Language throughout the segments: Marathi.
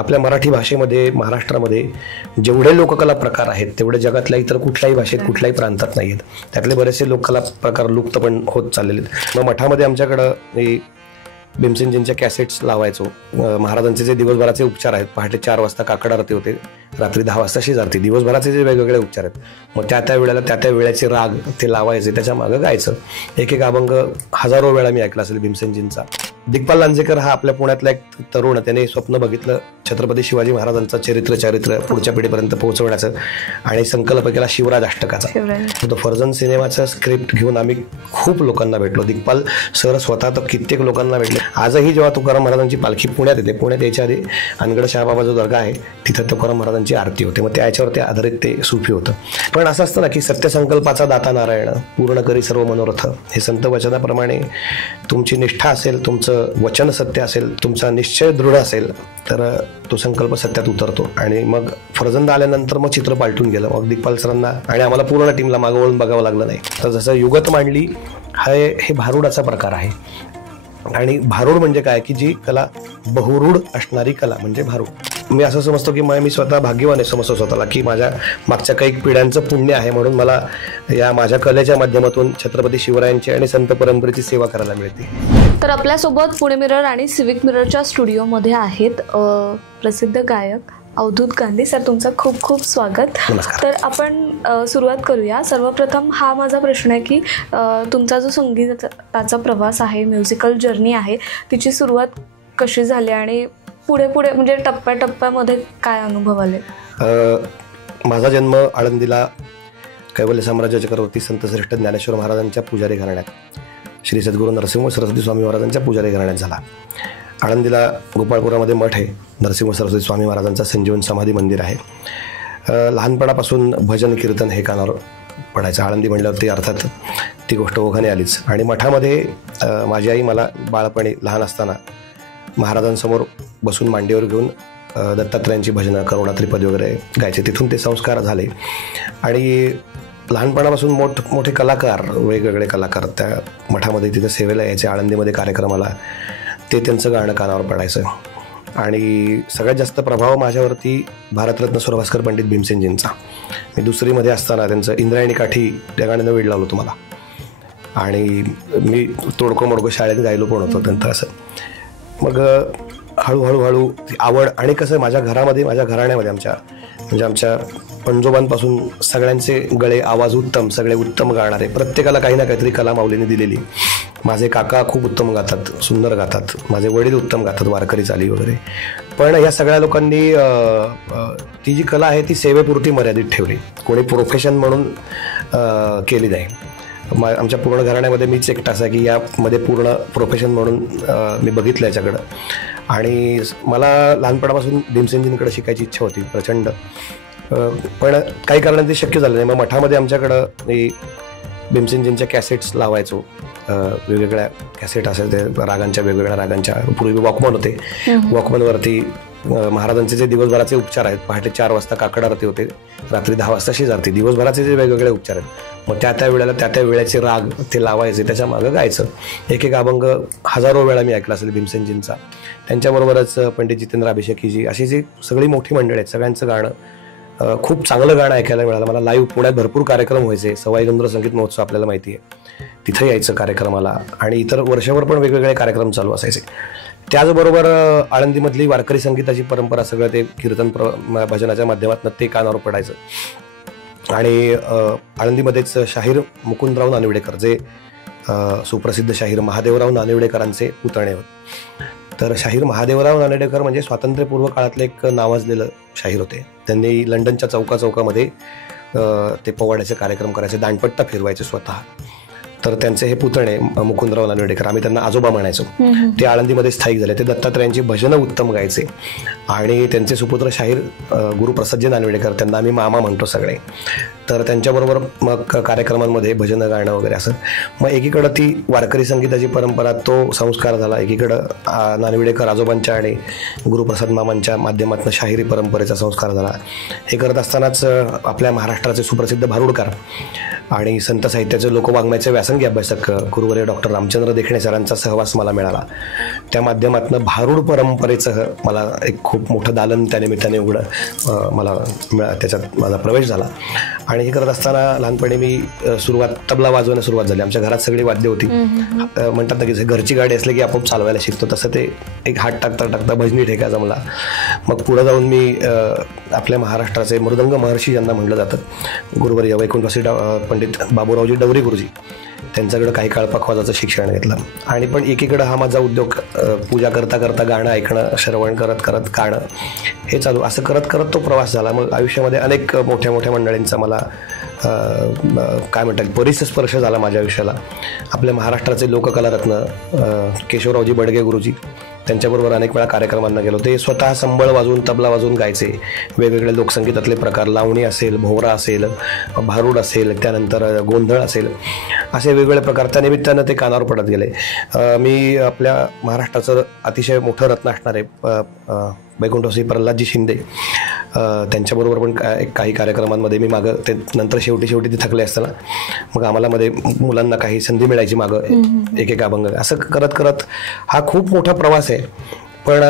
आपल्या मराठी भाषेमध्ये महाराष्ट्रामध्ये जेवढे लोककला प्रकार आहेत तेवढे जगातल्या इतर कुठल्याही भाषेत कुठल्याही प्रांतात नाही आहेत. त्यातले बरेचसे लोककला प्रकार लुप्त पण होत चाललेले आहेत. मग मठामध्ये आमच्याकडं भीमसेनजींच्या कॅसेट्स लावायचो. महाराजांचे जे दिवसभराचे उपचार आहेत, पहाटे 4 वाजता काकड आरती होते, रात्री 10 वाजता शीज आरती, दिवसभराचे जे वेगवेगळे उपचार आहेत, मग त्या वेळेला त्या वेळेचे राग ते लावायचे, त्याच्या मागं गायचं. एक अभंग हजारो वेळा मी ऐकला असेल भीमसेनजींचा. दिग्पाल लांजेकर हा आपल्या पुण्यातला एक तरुण, त्याने स्वप्न बघितलं छत्रपती शिवाजी महाराजांचं चरित्र पुढच्या पिढीपर्यंत पोहोचवण्याचं आणि संकल्प केला शिवराज अष्टकाचा. तो फर्जन सिनेमाचा स्क्रिप्ट घेऊन आम्ही खूप लोकांना भेटलो. दिग्पाल सर स्वतः तर कित्येक लोकांना भेटले. आजही जेव्हा तुकाराम महाराजांची पालखी पुण्यात येते, पुण्यात यायच्या आधी अनगड शहाबाबा जो दर्गा आहे तिथं तुकाराम महाराजांची आरती होते. मग त्याच्यावरती आधारित ते सुफी होतं. पण असं असतं ना की सत्यसंकल्पाचा दाता नारायण पूर्ण करी सर्व मनोरथ. हे संत वचनाप्रमाणे तुमची निष्ठा असेल, तुमचं वचन सत्य असेल, तुमचा निश्चय दृढ असेल तर तो संकल्प सत्यात उतरतो. आणि मग फर्जंदा आल्यानंतर मग चित्र पालटून गेलं. मग दिग्पाल सरांना आणि आम्हाला पूर्ण टीमला मागं वळून बघावं लागलं नाही. तर जसं युगत मांडली हे भारुडाचा प्रकार आहे. आणि भारूड म्हणजे काय की जी कला बहुरूढ असणारी कला म्हणजे भारूड. मी असं समजतो की मी स्वतः भाग्यवान आहे, समजतो स्वतःला की माझ्या मागच्या काही पिढ्यांचं पुण्य आहे म्हणून मला या माझ्या कलेच्या माध्यमातून छत्रपती शिवरायांची आणि संत परंपरेची सेवा करायला मिळते. तर आपल्यासोबत पुणे मिरर आणि सिविक मिररच्या स्टुडिओमध्ये आहेत प्रसिद्ध गायक अवधूत गांधी. सर, तुमचं खूप खूप स्वागत. तर आपण सुरुवात करूया. सर्वप्रथम हा माझा प्रश्न आहे की तुमचा जो संगीताचा प्रवास आहे, म्युझिकल जर्नी आहे, तिची सुरुवात कशी झाली आणि पुढे म्हणजे टप्प्याटप्प्यामध्ये काय अनुभव आले? माझा जन्म आळंदीला कैवल्य साम्राज्य चक्रवर्ती संत श्रेष्ठ ज्ञानेश्वर महाराजांच्या पुजारी घराण्यात, श्री सद्गुरू नरसिंह सरस्वती स्वामी महाराजांच्या पुजारी घराण्यात झाला. आळंदीला गोपाळपुरामध्ये मठ आहे, नरसिंह सरस्वती स्वामी महाराजांचा संजीवन समाधी मंदिर आहे. लहानपणापासून भजन कीर्तन हे कानावर पडायचं. आळंदी म्हणल्यावरती अर्थात ती गोष्ट ओघाने आलीच. आणि मठामध्ये माझी आई मला बाळपणी लहान असताना महाराजांसमोर बसून मांडीवर घेऊन दत्तात्रयांची भजनं, करुणा त्रिपदी वगैरे गायचे. तिथून ते संस्कार झाले. आणि लहानपणापासून मोठे कलाकार, वेगवेगळे कलाकार त्या मठामध्ये तिथे सेवेला यायचे. आळंदीमध्ये कार्यक्रमाला ते त्यांचं गाणं कानावर पडायचं. आणि सगळ्यात जास्त प्रभाव माझ्यावरती भारतरत्न सुरभास्कर पंडित भीमसेनजींचा. मी दुसरीमध्ये असताना त्यांचं इंद्रायणी काठी त्या गाण्यानं वेळ लावलं तुम्हाला. आणि मी तोडकं मोडकं शाळेत गायलो पण होतो नंतर असं. मग हळूहळू ती आवड. आणि कसं माझ्या घरामध्ये, माझ्या घराण्यामध्ये आमच्या पंजोबांपासून सगळ्यांचे गळे आवाज उत्तम, सगळे उत्तम गाणारे, प्रत्येकाला काही ना काहीतरी कला माऊलीने दिलेली. माझे काका खूप उत्तम गातात, सुंदर गातात, माझे वडील उत्तम गातात, वारकरी चाली वगैरे. पण या सगळ्या लोकांनी ती जी कला आहे ती सेवेपुरती मर्यादित ठेवली, कोणी प्रोफेशन म्हणून केली नाही. आमच्या पूर्ण घराण्यामध्ये मीच एकटा असा की यामध्ये पूर्ण प्रोफेशन म्हणून मी बघितलं याच्याकडं. आणि मला लहानपणापासून भीमसेनजींकडे शिकायची इच्छा होती प्रचंड. पण काही कारणांनी ते शक्य झालं नाही. मग मठामध्ये आमच्याकडं मी भीमसेनजींच्या कॅसेट्स लावायचो. वेगवेगळ्या कॅसेट असायचे रागांच्या, वेगवेगळ्या रागांच्या. पूर्वी वॉकमन होते, वॉकमनवरती महाराजांचे जे दिवसभराचे उपचार आहेत, पहाटे 4 वाजता काकड आरती होते, रात्री 10 वाजता शीज आरती, दिवसभराचे जे वेगवेगळे उपचार आहेत, मग त्या वेळेला त्या वेळेचे राग ते लावायचे, त्याच्या मागं गायचं. एक अभंग हजारो वेळा मी ऐकला असेल भीमसेनजींचा. त्यांच्याबरोबरच पंडित जितेंद्र अभिषेकीजी, अशी जी सगळी मोठी मंडळी आहेत, सगळ्यांचं गाणं, खूप चांगलं गाणं ऐकायला मिळालं मला. लाईव्ह पुण्यात भरपूर कार्यक्रम व्हायचे. सवाई गंधर्व संगीत महोत्सव आपल्याला माहिती आहे, तिथं यायचं कार्यक्रमाला. आणि इतर वर्षभर पण वेगवेगळे कार्यक्रम चालू असायचे. त्याचबरोबर आळंदीमधली वारकरी संगीताची परंपरा, सगळं ते कीर्तन भजनाच्या माध्यमातून ते कानावर पडायचं. आणि आळंदीमध्येच शाहीर मुकुंदराव नानिवडेकर, जे सुप्रसिद्ध शाहीर महादेवराव नानिवडेकरांचे पुतणे होते. तर शाहीर महादेवराव नानिवडेकर म्हणजे स्वातंत्र्यपूर्व काळातले एक नावाजलेलं शाहीर होते. त्यांनी लंडनच्या चौकाचौकामध्ये ते पोवाड्याचे कार्यक्रम करायचे, दांडपट्टा फिरवायचे स्वतः. तर त्यांचे हे पुतणे मुकुंदराव नानिवडेकर, आम्ही त्यांना आजोबा म्हणायचो, ते आळंदीमध्ये स्थायिक झाले. ते दत्तात्रयांची भजनं उत्तम गायचे. आणि त्यांचे सुपुत्र शाहीर गुरुप्रसादजी नानिवडेकर, त्यांना आम्ही मामा म्हणतो सगळे. तर त्यांच्याबरोबर मग कार्यक्रमांमध्ये भजनं गाणं वगैरे असं. मग एकीकडं ती वारकरी संगीताची परंपरा, तो संस्कार झाला. एकीकडं नानविडेकर आजोबांच्या आणि गुरुप्रसाद मामांच्या माध्यमातून शाहिरी परंपरेचा संस्कार झाला. हे करत असतानाच आपल्या महाराष्ट्राचे सुप्रसिद्ध भारुडकार आणि संत साहित्याचे लोकवाङ्मयाचे व्यासंगी अभ्यासक गुरुवर्य डॉक्टर रामचंद्र देखणे सरांचा सहवास मला मिळाला. त्या माध्यमातून भारुड परंपरेचं मला एक खूप मोठं दालन त्या निमित्ताने उघडं मला त्याच्यात माझा प्रवेश झाला. आणि हे करत असताना लहानपणी मी तबला वाजवण्यास सुरुवात झाली. आमच्या घरात सगळी वाद्य होती. म्हणतात ना की घरची गाडी असली की आपोआप चालवायला शिकतो, तसं ते एक हात टाकता भजनी ठेका जमला. मग पुढं जाऊन मी आपल्या महाराष्ट्राचे मृदंग महर्षी ज्यांना म्हटलं जातं, गुरुवर्य वैकुंठवासी पंडित बाबूरावजी डवरी गुरुजी, त्यांच्याकडं काही काळ पखवाजाचं शिक्षण घेतलं. आणि पण एकीकडं हा माझा उद्योग पूजा करता करता गाणं ऐकणं, श्रवण करत करत गाणं हे चालू. असं करत करत तो प्रवास झाला. मग आयुष्यामध्ये अनेक मोठ्या मोठ्या मंडळींचा मला काय म्हणतात परिसर स्पर्श झाला माझ्या आयुष्याला. आपल्या महाराष्ट्राचे लोककलारत्न केशवरावजी बडगे गुरुजी, त्यांच्याबरोबर अनेक वेळा कार्यक्रमांना गेलो. ते स्वतः संबळ वाजवून तबला वाजवून गायचे. वेगवेगळे लोकसंगीतातले प्रकार, लावणी असेल, भोवरा असेल, भारुड असेल, त्यानंतर गोंधळ असेल, असे वेगवेगळे प्रकार. त्या निमित्तानं ते कानावर पडत गेले. मी आपल्या महाराष्ट्राचं अतिशय मोठं रत्न असणारे वैकुंठवासी प्रल्हादजी शिंदे, त्यांच्याबरोबर पण काही कार्यक्रमांमध्ये मी मागं ते नंतर शेवटी ते थकले असताना मग आम्हाला मध्ये मुलांना काही संधी मिळायची मागं एक अभंग. असं करत करत हा खूप मोठा प्रवास आहे. पण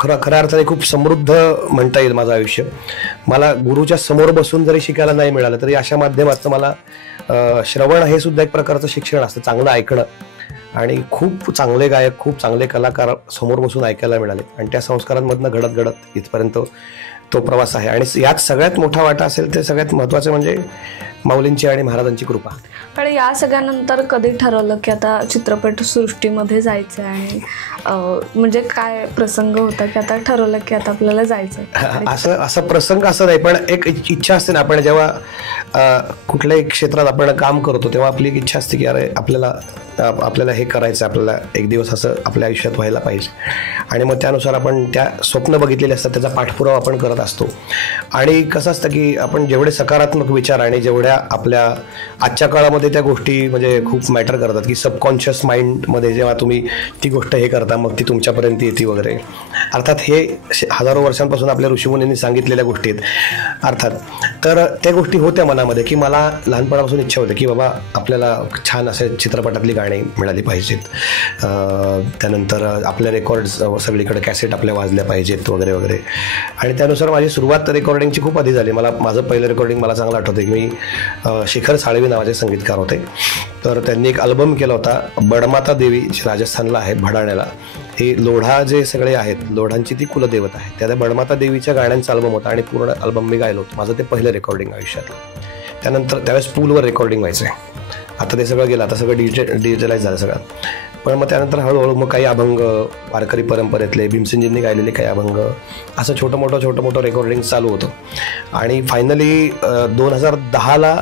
खऱ्या अर्थाने खूप समृद्ध म्हणता येईल माझं आयुष्य. मला गुरुच्या समोर बसून जरी शिकायला नाही मिळालं तरी अशा माध्यमातून मला श्रवण हे सुद्धा एक प्रकारचं शिक्षण असतं, चांगलं ऐकणं. आणि खूप चांगले गायक, खूप चांगले कलाकार समोर बसून ऐकायला मिळाले. आणि त्या संस्कारांमधनं घडत इथपर्यंत तो प्रवास आहे. आणि यात सगळ्यात मोठा वाटा असेल ते सगळ्यात महत्त्वाचं म्हणजे माऊलींची आणि महाराजांची कृपा. पण या सगळ्यानंतर कधी ठरवलं की आता चित्रपट सृष्टीमध्ये जायचं आहे? म्हणजे काय प्रसंग होता की आता ठरवलं की आता आपल्याला जायचं? असं प्रसंग असं नाही, पण एक इच्छा असते ना. आपण जेव्हा कुठल्याही क्षेत्रात आपण काम करतो तेव्हा आपली एक इच्छा असते की अरे आपल्याला हे करायचं, आपल्याला एक दिवस असं आपल्या आयुष्यात व्हायला पाहिजे. आणि मग त्यानुसार आपण त्या स्वप्न बघितलेले असतात, त्याचा पाठपुरावा आपण करत असतो. आणि कसं असतं की आपण जेवढे सकारात्मक विचार आणि जेवढ्या आपल्या आजच्या काळामध्ये त्या गोष्टी म्हणजे खूप मॅटर करतात की सबकॉन्शियस माइंडमध्ये जेव्हा तुम्ही ती गोष्ट हे करता मग ती तुमच्यापर्यंत येते वगैरे. अर्थात हे हजारो वर्षांपासून आपल्या ऋषीमुनींनी सांगितलेल्या गोष्टी आहेत अर्थात. तर त्या गोष्टी होत्या मनामध्ये की मला लहानपणापासून इच्छा होती की बाबा आपल्याला छान असे चित्रपटातली गाणी मिळाली पाहिजेत. त्यानंतर आपल्या रेकॉर्ड्स सगळीकडे कॅसेट आपल्या वाजल्या पाहिजेत वगैरे वगैरे. आणि त्यानुसार माझी सुरुवात रेकॉर्डिंगची खूप आधी झाली. माझं पहिलं रेकॉर्डिंग मला चांगलं आठवतं की मी शिखर साळवी नावाचे संगीतकार होते. तर त्यांनी एक अल्बम केला होता बडमाता देवी, राजस्थानला आहे भडाण्याला. हे लोढा जे सगळे आहेत, लोढांची ती कुलदेवता आहे. त्या बडमाता देवीच्या गाण्यांचा अल्बम होता आणि पूर्ण अल्बम मी गायलो होतो. माझं ते पहिलं रेकॉर्डिंग आयुष्यातलं. त्यानंतर त्यावेळेस पूलवर रेकॉर्डिंग व्हायचं आहे. आता ते सगळं गेलं, आता सगळं डिजिटलाइज झालं सगळं. पण मग त्यानंतर हळूहळू मग काही अभंग, वारकरी परंपरेतले भीमसेनजींनी गायलेले काही अभंग, असं छोटं मोठं रेकॉर्डिंग चालू होतं. आणि फायनली 2010ला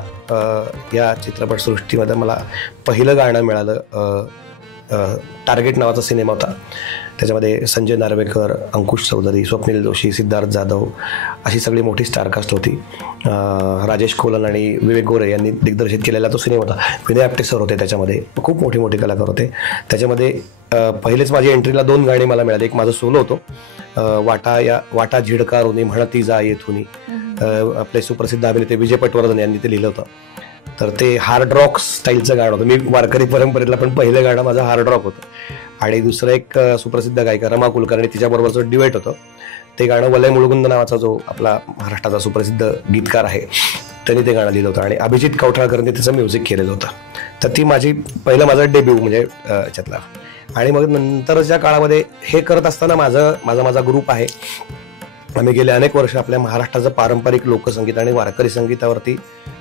या चित्रपटसृष्टीमध्ये मला पहिलं गाणं मिळालं. टार्गेट नावाचा सिनेमा होता. त्याच्यामध्ये संजय नार्वेकर, अंकुश चौधरी, स्वप्नील जोशी, सिद्धार्थ जाधव अशी सगळी मोठी स्टारकास्ट होती. राजेश कोलन आणि विवेक गोरे यांनी दिग्दर्शित केलेला तो सिनेमा होता. विनय आपटे सर होते त्याच्यामध्ये. खूप मोठे कलाकार होते त्याच्यामध्ये. पहिलेच माझी एंट्रीला 2 गाणी मला मिळाली. एक माझं सोलो होतो, वाटा झिडकारुनी म्हणती जा येथुनी. आपले सुप्रसिद्ध अभिनेते विजय पटवर्धन यांनी ते लिहिलं होतं. तर ते हार्ड रॉक स्टाईलचं गाणं होतं. मी वारकरी परंपरेतला पण पहिलं गाणं माझं हार्ड रॉक होतं. आणि दुसरं एक सुप्रसिद्ध गायिका रमा कुलकर्णी, तिच्याबरोबरचं डिवेट होतं. ते गाणं वलय मुळगुंद नावाचा जो आपला महाराष्ट्राचा सुप्रसिद्ध गीतकार आहे त्यांनी ते गाणं लिहिलं होतं. आणि अभिजित कवठाळकरने त्याचं म्युझिक केलेलं होतं. तर ती माझं डेब्यू म्हणजे याच्यातला. आणि मग नंतरच्या काळामध्ये हे करत असताना माझा ग्रुप आहे. आम्ही गेले अनेक वर्ष आपल्या महाराष्ट्राचं पारंपरिक लोकसंगीत आणि वारकरी संगीतावरती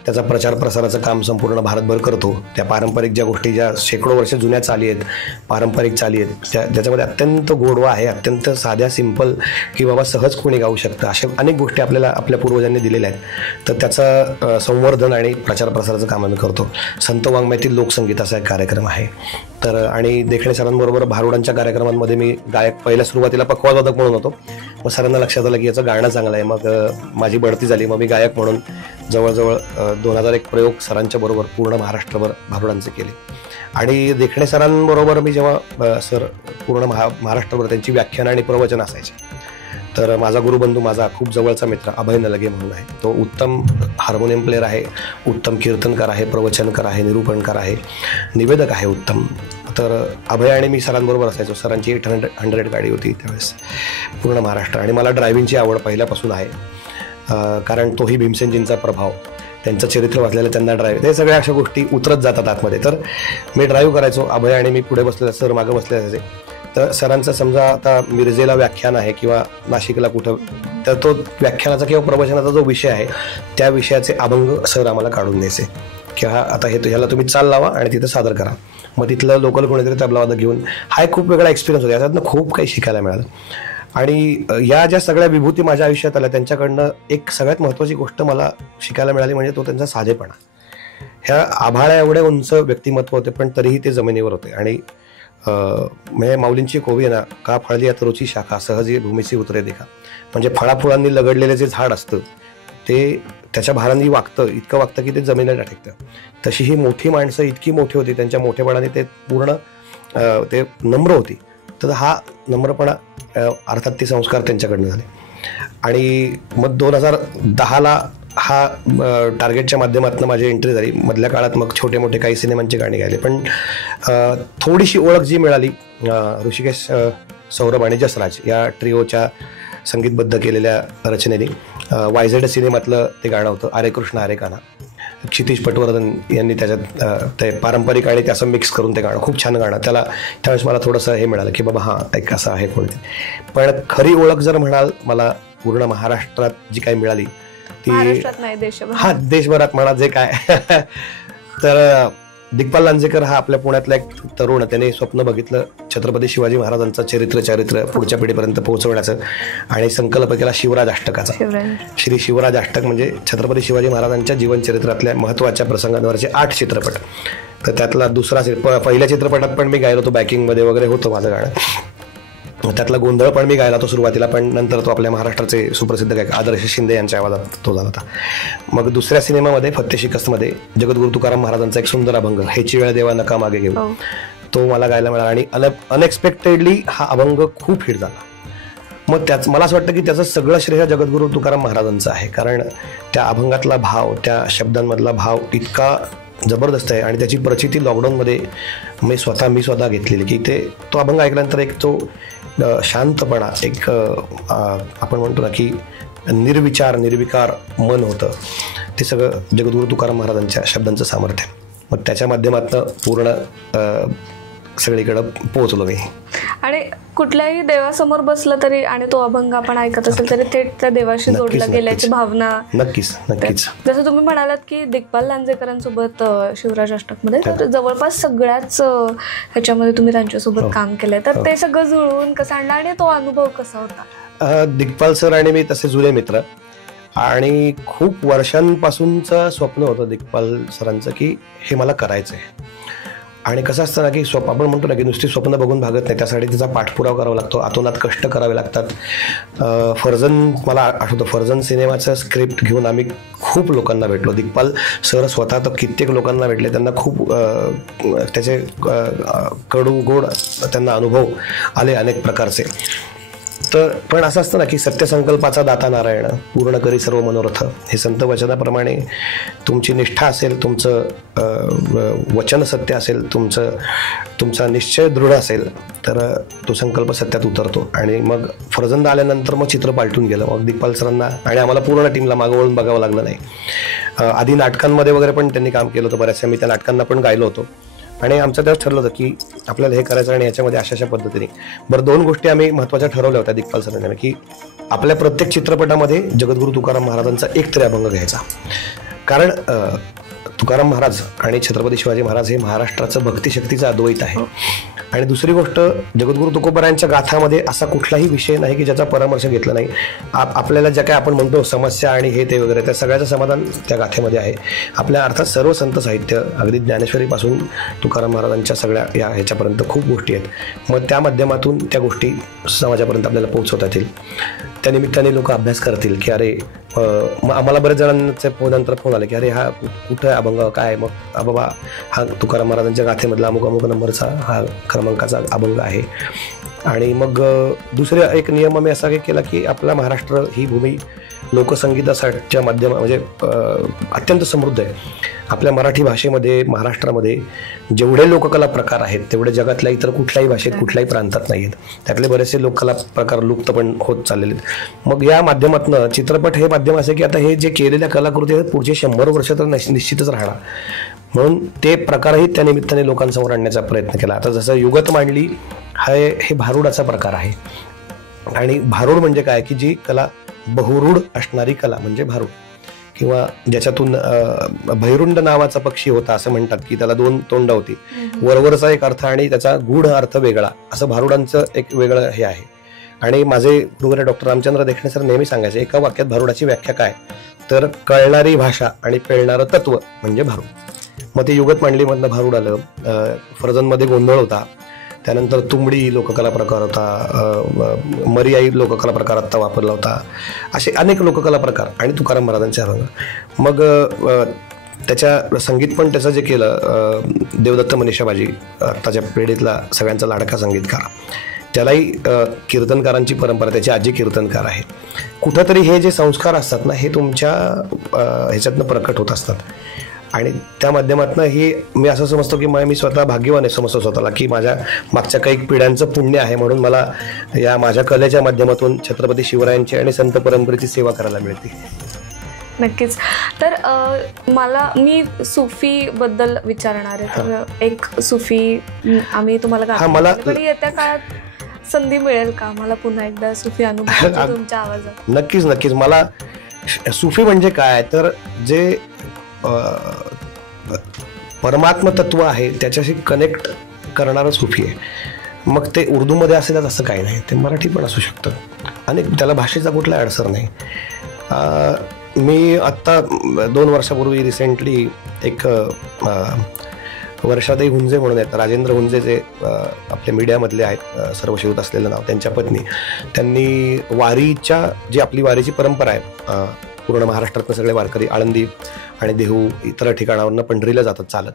त्याचा प्रचार प्रसाराचं काम संपूर्ण भारतभर करतो. त्या पारंपरिक ज्या गोष्टी ज्या शेकडो वर्ष जुन्या चाली आहेत, पारंपरिक चाली आहेत, ज्याच्यामध्ये अत्यंत गोडवा आहे, अत्यंत साध्या सिंपल की बाबा सहज कोणी गाऊ शकतं, अशा अनेक गोष्टी आपल्याला आपल्या पूर्वजांनी दिलेल्या आहेत. तर त्याचं संवर्धन आणि प्रचार प्रसाराचं काम आम्ही करतो. संत वाङ्मयातील लोकसंगीत असा एक कार्यक्रम आहे. तर आणि देखणे सरांबरोबर भारुडांच्या कार्यक्रमांमध्ये मी गायक पहिल्या सुरुवातीला पखवाजवादक म्हणून होतो. मग सरांना लक्षात आलं की याचं गाणं चांगलं आहे. मग माझी बढती झाली. मग मी गायक म्हणून जवळजवळ 2001 प्रयोग सरांच्या बरोबर पूर्ण महाराष्ट्रभर भारुडांचे केले. आणि देखणे सरांबरोबर मी जेव्हा सर पूर्ण महाराष्ट्रभर त्यांची व्याख्यान आणि प्रवचन असायचे, तर माझा गुरुबंधू, माझा खूप जवळचा मित्र अभय नलगे म्हणून आहे, तो उत्तम हार्मोनियम प्लेअर आहे, उत्तम कीर्तनकार आहे, प्रवचनकार आहे, निरूपणकार आहे, निवेदक आहे उत्तम. तर अभय आणि मी सरांबरोबर असायचो. सरांची 800 गाडी होती त्यावेळेस पूर्ण महाराष्ट्र. आणि मला ड्रायव्हिंगची आवड पहिल्यापासून आहे, कारण तोही भीमसेनजींचा प्रभाव, त्यांचं चरित्र वाचलेलं, त्यांना ड्राईव्ह, हे सगळ्या अशा गोष्टी उतरत जातात आतमध्ये. तर मी ड्राईव्ह करायचो, अभय आणि मी पुढे बसलेला, सर मागं बसले असायचे. तर सरांचं समजा आता मिरजेला व्याख्यान आहे किंवा नाशिकला कुठं, तर तो व्याख्यानाचा किंवा प्रवचनाचा जो विषय आहे त्या विषयाचे अभंग सर आम्हाला काढून द्यायचे की हा आता ह्याला तुम्ही चाल लावा आणि तिथं सादर करा. मग तिथलं लोकल कोणीतरी तबलावादक घेऊन, हा एक खूप वेगळा एक्सपिरियन्स होता. याच्यातनं खूप काही शिकायला मिळालं. आणि या ज्या सगळ्या विभूती माझ्या आयुष्यात आल्या, त्यांच्याकडनं एक सगळ्यात महत्त्वाची गोष्ट मला शिकायला मिळाली म्हणजे तो त्यांचा साधेपणा. ह्या आभाळ्या एवढे उंच व्यक्तिमत्व होते, पण तरीही ते जमिनीवर होते. आणि म्हणजे माऊलींची कोवी आहे ना, का फळली या तरुची शाखा सहजी भूमीची उतरे देखा, म्हणजे फळाफुळांनी लगडलेले जे झाड असतं ते त्याच्या भारांनी वागतं, इतकं वागतं की ते जमिनीला टेकतं. तशी ही मोठी माणसं इतकी मोठी होती, त्यांच्या मोठेपणाने ते पूर्ण ते नम्र होती. तर हा नम्रपणा अर्थात ते संस्कार त्यांच्याकडनं झाले. आणि मग 2010ला हा टार्गेटच्या माध्यमातून माझी एंट्री झाली. मधल्या काळात मग छोटे मोठे काही सिनेमांची गाणी गायली, पण थोडीशी ओळख जी मिळाली ऋषिकेश, सौरभ आणि जसराज या ट्रिओच्या संगीतबद्ध केलेल्या रचनेने. YZ सिनेमातलं ते गाणं होतं अरे कृष्ण अरे कान्हा. क्षितिज पटवर्धन यांनी त्याच्यात ते पारंपरिक आणि त्याचं मिक्स करून ते गाणं, खूप छान गाणं. त्यावेळेस मला थोडंसं हे मिळालं की बाबा हां एक असं आहे कोणते. पण खरी ओळख जर म्हणाल मला पूर्ण महाराष्ट्रात जी काही मिळाली ती, हा देशभरात म्हणा जे काय तर दिग्पाल लांजेकर हा आपल्या पुण्यातला एक तरुण, त्याने स्वप्न बघितलं छत्रपती शिवाजी महाराजांचं चारित्र्य पुढच्या पिढीपर्यंत पोहोचवण्याचं, आणि संकल्प केला शिवराज अष्टकाचा. श्री शिवराज अष्टक म्हणजे छत्रपती शिवाजी महाराजांच्या जीवनचरित्रातल्या महत्त्वाच्या प्रसंगांवरचे 8 चित्रपट. तर त्यातला दुसरा पहिल्या चित्रपटात पण मी गायलो होतो, बॅकिंगमध्ये वगैरे होतं माझं गाणं. त्यातला गोंधळ पण मी गायला तो सुरुवातीला, पण नंतर तो आपल्या महाराष्ट्राचे सुप्रसिद्ध गायक आदर्श शिंदे यांच्या आवाजात तो झाला होता. मग दुसऱ्या सिनेमामध्ये फत्ते शिकस्तमध्ये जगद्गुरु तुकाराम महाराजांचा एक सुंदर अभंग ह्याची वेळ देवा नका मागे घेऊ, तो मला गायला मिळाला. आणि अनएक्सपेक्टेडली हा अभंग खूप हिट झाला. मग मला असं वाटतं की त्याचं सगळं श्रेय जगद्गुरु तुकाराम महाराजांचं आहे, कारण त्या अभंगातला भाव, त्या शब्दांमधला भाव इतका जबरदस्त आहे. आणि त्याची प्रचिती लॉकडाऊनमध्ये मी स्वतः घेतलेली की तो अभंग ऐकल्यानंतर एक तो शांतपणा, एक आपण म्हणतो ना की निर्विकार मन होतं, ते सगळं जगद्गुरु तुकाराम महाराजांच्या शब्दांचं सामर्थ्य. मग त्याच्या माध्यमातून पूर्ण सगळीकडं पोहोचलो मी. आणि कुठल्याही देवासमोर बसलं तरी आणि तो अभंग आपण ऐकत असेल तरी थेट त्या देवाशी जोडला गेल्याची भावना. नक्कीच. जसं तुम्ही म्हणालात की दिग्पाल लांजेकरांसोबत शिवराज अष्टकमध्ये, तर जवळपास सगळ्याच ह्याच्यामध्ये तुम्ही त्यांच्यासोबत काम केलंय, तर ते सगळं जुळवून कसं आणलं आणि तो अनुभव कसा होता? दिग्पाल सर आणि मी तसे जुळे मित्र, आणि खूप वर्षांपासूनचं स्वप्न होतं दिग्पाल सरांचं की हे मला करायचं आहे. आणि कसं असतं ना की आपण म्हणतो ना की नुसती स्वप्न बघून भागत नाही, त्यासाठी त्याचा पाठपुरावा करावा लागतो, आतोनात कष्ट करावे लागतात. फर्जन, मला आठवतं फर्जन सिनेमाचं स्क्रिप्ट घेऊन आम्ही खूप लोकांना भेटलो. दिग्पाल सर स्वतः तर कित्येक लोकांना भेटले, त्यांना खूप त्याचे कडू गोड त्यांना अनुभव आले अनेक प्रकारचे. तर पण असं असतं ना की सत्यसंकल्पाचा दाता नारायण पूर्ण करी सर्व मनोरथ, हे संत वचनाप्रमाणे तुमची निष्ठा असेल, तुमचं वचन सत्य असेल, तुमचा निश्चय दृढ असेल तर तो संकल्प सत्यात उतरतो. आणि मग फर्जंद आल्यानंतर मग चित्र पालटून गेलं. मग दिग्पाल सरांना आणि आम्हाला पूर्ण टीमला मागं वळून बघावं लागलं नाही. आधी नाटकांमध्ये वगैरे पण त्यांनी काम केलं होतं, बऱ्याचशा मी त्या नाटकांना पण गायलो होतो. आणि आमचं तेव्हा ठरलं होतं की आपल्याला हे करायचं आणि याच्यामध्ये अशा पद्धतीने. बरं, 2 गोष्टी आम्ही महत्त्वाच्या ठरवल्या होत्या दिग्पाल सरांनी, की आपल्या प्रत्येक चित्रपटामध्ये जगद्गुरु तुकाराम महाराजांचा एक तरी अभंग घ्यायचा. कारण तुकाराम महाराज आणि छत्रपती शिवाजी महाराज हे महाराष्ट्राचं भक्तिशक्तीचं अद्वैत आहे. आणि दुसरी गोष्ट, जगद्गुरु तुकोबारायांच्या गाथामध्ये असा कुठलाही विषय नाही की ज्याचा परामर्श घेतला नाही. आपल्याला ज्या काय आपण म्हणतो समस्या आणि हे ते वगैरे, त्या सगळ्याचं समाधान त्या गाथेमध्ये आहे. आपल्या अर्थात सर्व संत साहित्य अगदी ज्ञानेश्वरीपासून तुकाराम महाराजांच्या सगळ्या ह्याच्यापर्यंत खूप गोष्टी आहेत. मग त्या माध्यमातून त्या गोष्टी समाजापर्यंत आपल्याला पोहोचवता येतील. त्यानिमित्ताने लोक अभ्यास करतील की अरे आम्हाला बऱ्याच जणांचे नंतर फोन आले की अरे हा कुठं आहे अभंग काय, मग बाबा हा तुकाराम महाराजांच्या गाथेमधला अमुक अमुक नंबरचा हा क्रमांकाचा अभंग आहे. आणि मग दुसरा एक नियम आम्ही असा केला की आपला महाराष्ट्र ही भूमी लोकसंगीतासाठीच्या माध्यम म्हणजे अत्यंत समृद्ध आहे. आपल्या मराठी भाषेमध्ये महाराष्ट्रामध्ये जेवढे लोककला प्रकार आहेत तेवढे जगातल्या इतर कुठल्याही भाषेत कुठल्याही प्रांतात नाही आहेत. त्यातले बरेचसे लोककला प्रकार लुप्त पण होत चाललेले आहेत. मग या माध्यमातून चित्रपट हे माध्यम असं की आता हे जे केलेल्या कलाकृती आहेत पुढचे 100 वर्ष तर निश्चितच राहणार, म्हणून ते प्रकारही त्या निमित्ताने लोकांसमोर आणण्याचा प्रयत्न केला. आता जसं युगत मांडली हे भारुडाचा प्रकार आहे. आणि भारुड म्हणजे काय की जी कला बहुरूढ असणारी कला म्हणजे भारुड, किंवा ज्याच्यातून भैरुंड नावाचा पक्षी होता असं म्हणतात की त्याला 2 तोंड होती, वरवरचा एक अर्थ आणि त्याचा गूढ अर्थ वेगळा, असं भारुडांचं एक वेगळं हे आहे. आणि माझे गुरुवर्य डॉक्टर रामचंद्र देखणे सर नेहमी सांगायचे एका वाक्यात भारुडाची व्याख्या काय, तर कळणारी भाषा आणि पेळणारं तत्व म्हणजे भारुड. मग ते युगत मांडलीमधनं भारुड आलं. फर्जनमध्ये गोंधळ होता, त्यानंतर तुंबडी लोककला प्रकार होता, मरियाई लोककला प्रकार आत्ता वापरला होता, असे अनेक लोककला प्रकार आणि तुकाराम महाराजांचे अभंग. मग त्याच्या संगीत पण त्याचं जे केलं देवदत्त मनीषाबाजी, आत्ताच्या पिढीतला सगळ्यांचा लाडका संगीतकार, त्यालाही कीर्तनकारांची परंपरा, त्याची आजी कीर्तनकार आहे. कुठंतरी हे जे संस्कार असतात ना हे तुमच्या ह्याच्यातनं प्रकट होत असतात. आणि त्या माध्यमातून ही मी असं समजतो की मी स्वतः भाग्यवान आहे समजतो स्वतःला की माझ्या मागच्या काही पिढ्यांचं पुण्य आहे, म्हणून मला या माझ्या कलेच्या माध्यमातून छत्रपती शिवरायांची आणि संत परंपरेची सेवा करायला मिळते. नक्कीच. तर मी सुफी बद्दल विचारणार आहे. तर एक सुफी आम्ही तुम्हाला मला येत्या काळात संधी मिळेल का मला पुन्हा एकदा सुफी अनुभव तुमच्या आवाजात? नक्कीच नक्कीच. मला सुफी म्हणजे काय तर जे परमात्म तत्व आहे त्याच्याशी कनेक्ट करणारं सुफी आहे. मग ते उर्दूमध्ये असेलच असं काही नाही, ते मराठी पण असू शकतं आणि त्याला भाषेचा कुठला अडसर नाही. मी आत्ता 2 वर्षापूर्वी रिसेंटली एक वर्षाताई हुंजे म्हणून आहेत, राजेंद्र हुंजे जे आपल्या मीडियामधले आहेत, सर्वश्रुत असलेलं नाव, त्यांच्या पत्नी, त्यांनी वारीच्या जी आपली वारीची परंपरा आहे, पूर्ण महाराष्ट्रातनं सगळे वारकरी आळंदी आणि देहू इतर ठिकाणावरनं पंढरीला जातात चालत,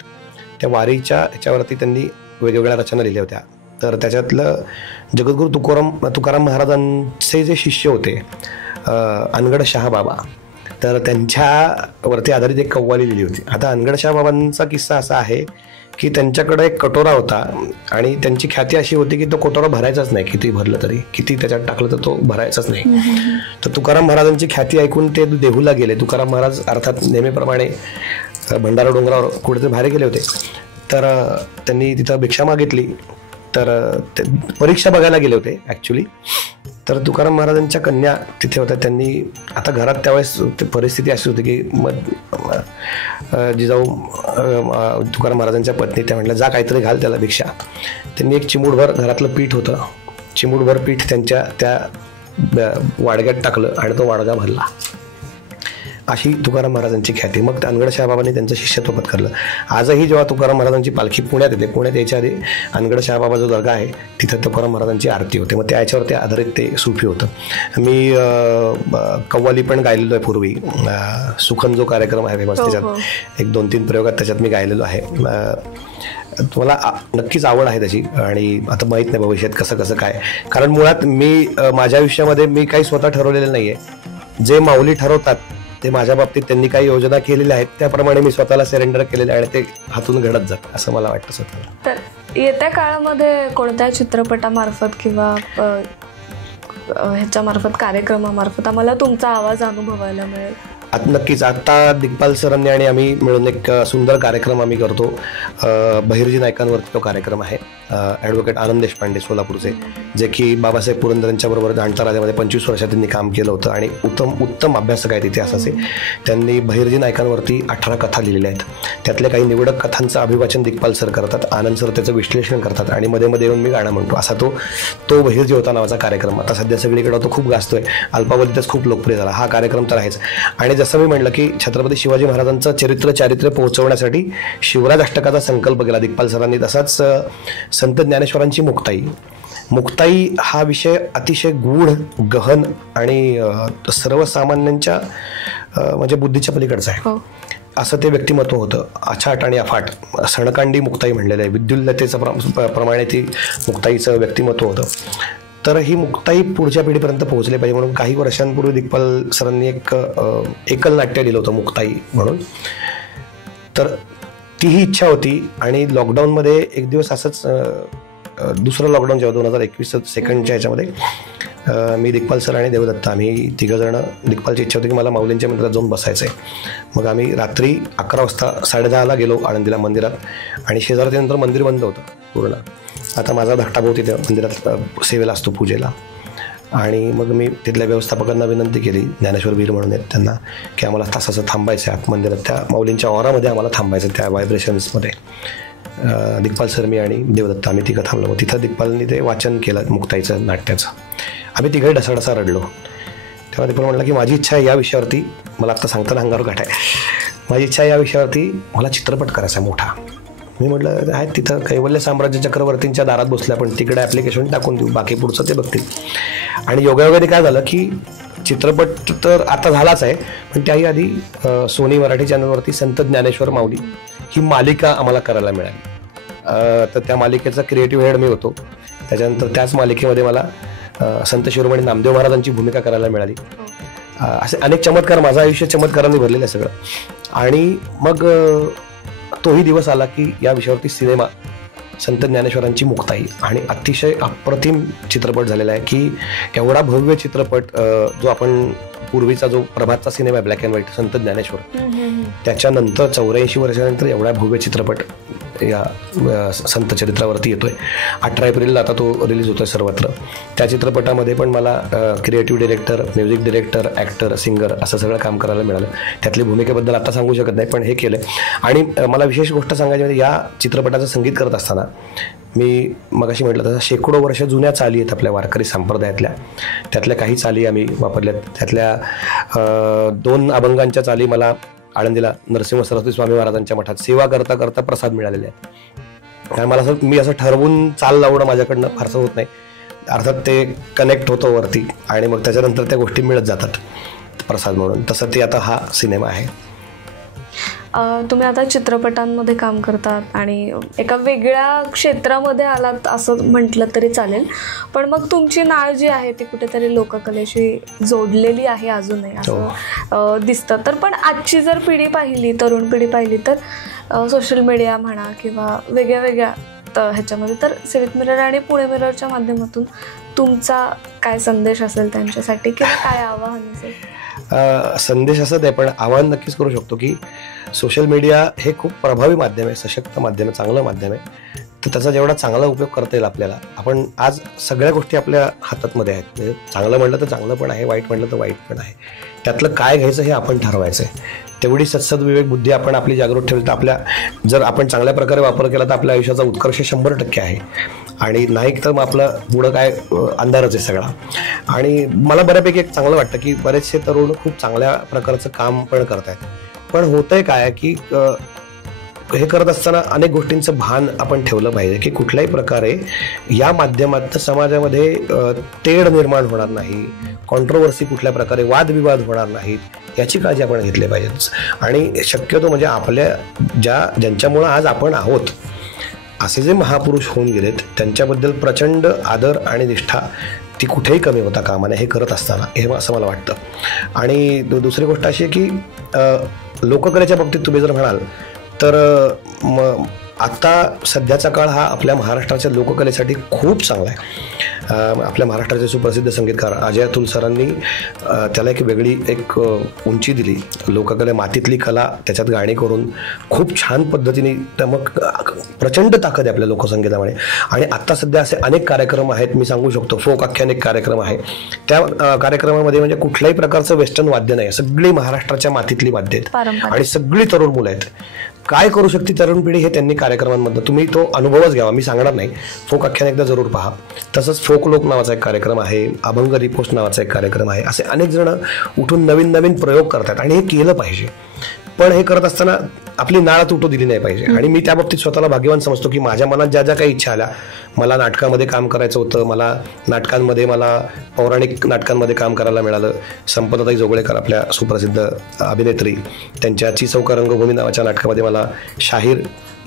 त्या वारीच्या ह्याच्यावरती त्यांनी वेगवेगळ्या रचना लिहिल्या होत्या. तर त्याच्यातलं जगद्गुरू तुकाराम महाराजांचे जे शिष्य होते अनगड शहाबाबा, तर त्यांच्यावरती आधारित एक कव्वाली लिहिली होती. आता अनगड शहाबाबांचा किस्सा असा आहे की त्यांच्याकडे एक कटोरा होता आणि त्यांची ख्याती अशी होती की तो कटोरा भरायचाच नाही, किती भरलं तरी, किती त्याच्यात टाकलं तर तो भरायचाच नाही. तर तुकाराम महाराजांची ख्याती ऐकून ते देहूला गेले. तुकाराम महाराज अर्थात नेहमीप्रमाणे भंडारा डोंगरावर कुठेतरी बाहेर गेले होते, तर त्यांनी तिथं भिक्षा मागितली. तर ते परीक्षा बघायला गेले होते ॲक्च्युली. तर तुकाराम महाराजांच्या कन्या तिथे होत्या. त्यांनी आता घरात त्यावेळेस परिस्थिती अशी होती की जिजाऊ तुकाराम महाराजांच्या पत्नी त्या म्हटल्या जा काहीतरी घाल त्याला भिक्षा. त्यांनी एक चिमूटभर घरातलं पीठ होतं, चिमूटभर पीठ त्यांच्या त्या वाडग्यात टाकलं आणि तो वाडगा भरला. अशी तुकाराम महाराजांची ख्याती. मग अनगड शहाबाबांनी त्यांचं शिष्यत्व पत्करलं. आजही जेव्हा तुकाराम महाराजांची पालखी पुण्यात येते, पुण्यात यायच्या आधी अनगड शहाबाबा जो दर्गा आहे तिथं तुकाराम महाराजांची आरती होते. मग त्याच्यावरती आधारित ते सुफी होतं. मी कव्वाली पण गायलेलो आहे पूर्वी. सुखन जो कार्यक्रम आहे फेमस, त्याच्यात एक 2-3 प्रयोगात त्याच्यात मी गायलेलो आहे. मला नक्कीच आवड आहे त्याची. आणि आता माहीत नाही भविष्यात कसं कसं काय, कारण मुळात मी माझ्या आयुष्यामध्ये मी काही स्वतः ठरवलेलं नाही आहे. जे माऊली ठरवतात ते माझ्या बाबतीत त्यांनी काही योजना केलेल्या आहेत त्याप्रमाणे मी स्वतःला सरेंडर केलेलं आहे आणि ते हातून घडत जातं असं मला वाटतं स्वतःला. तर येत्या काळामध्ये कोणत्या चित्रपटामार्फत किंवा ह्याच्यामार्फत कार्यक्रमामार्फत आम्हाला तुमचा आवाज अनुभवायला मिळेल? नक्कीच. आता दिग्पाल सरांनी आणि आम्ही मिळून एक सुंदर कार्यक्रम आम्ही करतो. बहिर्जी नायकांवरती तो कार्यक्रम आहे. ॲडव्होकेट आनंद देशपांडे सोलापूरचे, जे की बाबासाहेब पुरंदरेंच्या बरोबर जाणता राजामध्ये 25 वर्षात त्यांनी काम केलं होतं आणि उत्तम अभ्यासक आहेत इतिहासाचे. त्यांनी बहिर्जी नायकांवरती 18 कथा लिहिलेल्या आहेत. त्यातल्या काही निवडक कथांचं अभिवाचन दिग्पाल सर करतात, आनंद सर त्याचं विश्लेषण करतात आणि मध्ये मध्ये येऊन मी गाणं म्हणतो. असा तो बहिर्जी होता नावाचा कार्यक्रम आता सध्या सगळीकडे तो खूप गाजतोय. अल्पावधीतच खूप लोकप्रिय झाला हा कार्यक्रम तर आहेच. आणि जसं मी म्हटलं की छत्रपती शिवाजी महाराजांचं चारित्र्य पोहोचवण्यासाठी शिवराज अष्टकाचा संकल्प केला दिग्पाल सरांनी. तसाच संत ज्ञानेश्वरांची मुक्ताई मुक्ताई हा विषय अतिशय गूढ, गहन आणि सर्वसामान्यांच्या म्हणजे बुद्धीच्या पलीकडचं आहे असं ते व्यक्तिमत्व होतं. अछाट आणि अफाट, सणकांडी मुक्ताई म्हणलेलं आहे. विद्युल्लतेचं प्रमाणे ती मुक्ताईचं व्यक्तिमत्व होतं. तर ही मुक्ताई पुढच्या पिढीपर्यंत पोहोचली पाहिजे म्हणून काही वर्षांपूर्वी दिग्पाल सरांनी एक एकल नाट्य लिहिलं होतं मुक्ताई म्हणून. तर तीही इच्छा होती आणि लॉकडाऊनमध्ये एक दिवस असंच दुसरं लॉकडाऊन जेव्हा 2021 सेकंडच्या ह्याच्यामध्ये मी दिग्पाल सर आणि देवदत्ता आम्ही तिघंजणं, दिग्पालची इच्छा होती की मला माऊलींच्या मंदिरात जाऊन बसायचं आहे. मग आम्ही रात्री 11 वाजता 10:30ला गेलो आळंदीला मंदिरात आणि शेजारानंतर मंदिर बंद होतं पूर्ण. आता माझा धाकटा भाऊ तिथे मंदिरात सेवेला असतो पूजेला. आणि मग मी तिथल्या व्यवस्थापकांना विनंती केली, ज्ञानेश्वर वीर म्हणून आहेत त्यांना, की आम्हाला तासाचं थांबायचं आहे आत मंदिरात, त्या माऊलींच्या ऑरामध्ये आम्हाला थांबायचं, त्या व्हायब्रेशन्समध्ये. दिग्पाल सर, मी आणि देवदत्ता आम्ही तिघं थांबलो. मग तिथं दिग्पालनी ते वाचन केलं मुक्ताईचं नाट्याचं. आम्ही तिघं ढसाढसा रडलो. तेव्हा दिग्पाल म्हटलं की माझी इच्छा आहे या विषयावरती, मला आत्ता सांगताना अंगावर काट आहे, माझी इच्छा आहे या विषयावरती मला चित्रपट करायचा मोठा. मी म्हटलं आहे तिथं कैवल्य साम्राज्य चक्रवर्तींच्या दारात बसल्या, पण तिकडे ॲप्लिकेशन टाकून देऊ, बाकी पुढचं ते बघतील. आणि योगायोगाने काय झालं की चित्रपट तर आता झालाच आहे, पण त्याही आधी सोनी मराठी चॅनलवरती संत ज्ञानेश्वर माऊली ही मालिका आम्हाला करायला मिळाली. तर त्या मालिकेचा क्रिएटिव्ह हेड मी होतो. त्याच्यानंतर त्याच मालिकेमध्ये मला संत शिरोमणी नामदेव महाराजांची भूमिका करायला मिळाली. असे अनेक चमत्कार, माझं आयुष्य चमत्कारांनी भरलेलं आहे सगळं. आणि मग तोही दिवस आला की या विषयावरती सिनेमा संत ज्ञानेश्वरांची मुक्ताई, आणि अतिशय अप्रतिम चित्रपट झालेला आहे की एवढा भव्य चित्रपट जो आपण पूर्वीचा जो प्रभातचा सिनेमा आहे ब्लॅक अँड व्हाईट संत ज्ञानेश्वर, त्याच्यानंतर 84 वर्षानंतर एवढा भव्य चित्रपट या संत चरित्रावरती येतोय. 18 एप्रिलला आता तो रिलीज होतोय सर्वत्र. त्या चित्रपटामध्ये पण मला creative director, music director, actor, singer असं सगळं काम करायला मिळालं. त्यातली भूमिकेबद्दल आता सांगू शकत नाही, पण हे केलं. आणि मला विशेष गोष्ट सांगायची म्हणजे या चित्रपटाचं संगीत करत असताना मी मगाशी म्हटलं तसं शेकडो वर्ष जुन्या चाली आहेत आपल्या वारकरी संप्रदायातल्या, त्यातल्या काही चाली आम्ही वापरल्यात. त्यातल्या 2 अभंगांच्या चाली मला आळंदीला नरसिंह सरस्वती स्वामी महाराजांच्या मठात सेवा करता करता प्रसाद मिळालेले आहेत. कारण मला मी असं ठरवून चाल लावणं माझ्याकडनं फारसं होत नाही. अर्थात ते कनेक्ट होतं वरती आणि मग त्याच्यानंतर त्या गोष्टी मिळत जातात प्रसाद म्हणून. तसं ते आता हा सिनेमा आहे. तुम्ही आता चित्रपटांमध्ये काम करतात आणि एका वेगळ्या क्षेत्रामध्ये आलात असं म्हटलं तरी चालेल, पण मग तुमची नाळ जी आहे ती कुठेतरी लोककलेशी जोडलेली आहे अजूनही असं दिसतं. तर पण आजची जर पिढी पाहिली, तरुण पिढी पाहिली, तर सोशल मीडिया म्हणा किंवा वेगळ्या वेगळ्या ह्याच्यामध्ये, तर सिविक मिरर आणि पुणे मिररच्या माध्यमातून तुमचा काय संदेश असेल त्यांच्यासाठी किंवा काय आवाहन असेल? संदेश असं आहे, पण आवाहन नक्कीच करू शकतो की सोशल मीडिया हे खूप प्रभावी माध्यम आहे, सशक्त माध्यम आहे, चांगलं माध्यम आहे. तर त्याचा जेवढा चांगला उपयोग करता येईल आपल्याला, आपण आज सगळ्या गोष्टी आपल्या हातातमध्ये आहेत. म्हणजे चांगलं म्हटलं तर चांगलं पण आहे, वाईट म्हटलं तर वाईट पण आहे. त्यातलं काय घ्यायचं हे आपण ठरवायचं आहे. तेवढी सद्सद्विवेक बुद्धी आपण आपली जागृत ठेवली तर आपल्या, जर आपण चांगल्या प्रकारे वापर केला तर आपल्या आयुष्याचा उत्कर्ष 100% आहे. आणि नाही तर मग आपलं पुढं काय अंधारच आहे सगळा. आणि मला बऱ्यापैकी एक चांगलं वाटतं की बरेचसे तरुण खूप चांगल्या प्रकारचं काम पण करत आहेत. पण होतंय काय की हे करत असताना अनेक गोष्टींचं भान आपण ठेवलं पाहिजे की कुठल्याही प्रकारे या माध्यमात समाजामध्ये तेढ निर्माण होणार नाही, कॉन्ट्रोवर्सी कुठल्या प्रकारे वादविवाद होणार नाहीत याची काळजी आपण घेतली पाहिजे. आणि शक्यतो म्हणजे आपल्या ज्यांच्यामुळं आज आपण आहोत असे जे महापुरुष होऊन गेलेत त्यांच्याबद्दल प्रचंड आदर आणि निष्ठा ती कुठेही कमी होता कामा नये हे करत असताना, हे असं मला वाटतं. आणि दुसरी गोष्ट अशी आहे की लोककलेच्या बाबतीत तुम्ही जर म्हणाल तर आत्ता सध्याचा काळ हा आपल्या महाराष्ट्राच्या लोककलेसाठी खूप चांगला आहे. आपल्या महाराष्ट्राचे सुप्रसिद्ध संगीतकार अजय अतुल सरांनी त्याला एक वेगळी एक उंची दिली. लोककले मातीतली कला त्याच्यात गाणी करून खूप छान पद्धतीने, मग प्रचंड ताकद आहे आपल्या लोकसंगीतामध्ये. आणि आत्ता सध्या असे अनेक कार्यक्रम आहेत, मी सांगू शकतो फोक आख्यानिक कार्यक्रम आहे. त्या कार्यक्रमामध्ये म्हणजे कुठल्याही प्रकारचं वेस्टर्न वाद्य नाही, सगळी महाराष्ट्राच्या मातीतली वाद्य आहेत आणि सगळी तरुण मुलं आहेत. काय करू शकते तरुण पिढी हे त्यांनी कार्यक्रमांमधनं, तुम्ही तो अनुभवच घ्यावा, मी सांगणार नाही. फोक आख्यान एकदा जरूर पहा. तसंच फोक लोक नावाचा एक कार्यक्रम आहे, अभंग रिपोस्ट नावाचा एक कार्यक्रम आहे. असे अनेक जण उठून नवीन नवीन प्रयोग करतात आणि हे केलं पाहिजे. पण हे करत असताना आपली नाळ तुटू दिली नाही पाहिजे. आणि मी त्या बाबतीत स्वतःला भाग्यवान समजतो की माझ्या मनात ज्या ज्या काही इच्छा आल्या, मला नाटकामध्ये काम करायचं होतं, मला पौराणिक नाटकांमध्ये काम करायला मिळालं. संपदाताई जोगळेकर आपल्या सुप्रसिद्ध अभिनेत्री, त्यांच्या चिचौका रंगभूमी नावाच्या नाटकामध्ये मला शाहीर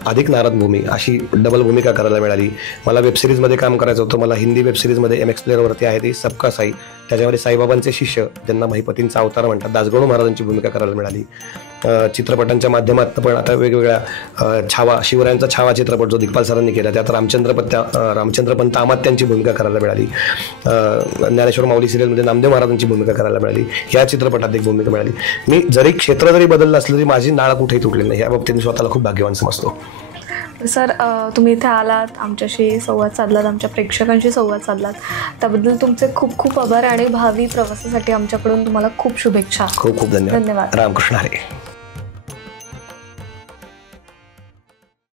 अधिक नारद भूमी अशी डबल भूमिका करायला मिळाली. मला वेबसिरीजमध्ये काम करायचं होतं. मला हिंदी वेबसिरीजमध्ये MX प्लेअरवरती आहे ती सबका साई, त्याच्यामध्ये साईबाबांचे शिष्य ज्यांना महिपतींचा अवतार म्हणतात दासगणू महाराजांची भूमिका करायला मिळाली. चित्रपटांच्या माध्यमात पण आता वेगवेगळ्या छावा, शिवरायांचा छावा चित्रपट जो दिग्पाल सरांनी केला, त्यात रामचंद्रपंत अमात्यांची भूमिका करायला मिळाली. ज्ञानेश्वर माऊली सिरियलमध्ये नामदेव महाराजांची भूमिका करायला मिळाली. या चित्रपटात एक भूमिका मिळाली. मी क्षेत्र जरी बदललं असलं तरी माझी नाळ कुठेही तुटली नाही. या बाबतीत मी स्वतःला खूप भाग्यवान समजतो. सर, तुम्ही इथे आलात, आमच्याशी संवाद साधलात, आमच्या प्रेक्षकांशी संवाद साधलात, त्याबद्दल तुमचे खूप खूप आभार आणि भावी प्रवासासाठी आमच्याकडून तुम्हाला खूप शुभेच्छा. खूप खूप धन्यवाद. रामकृष्ण हरी.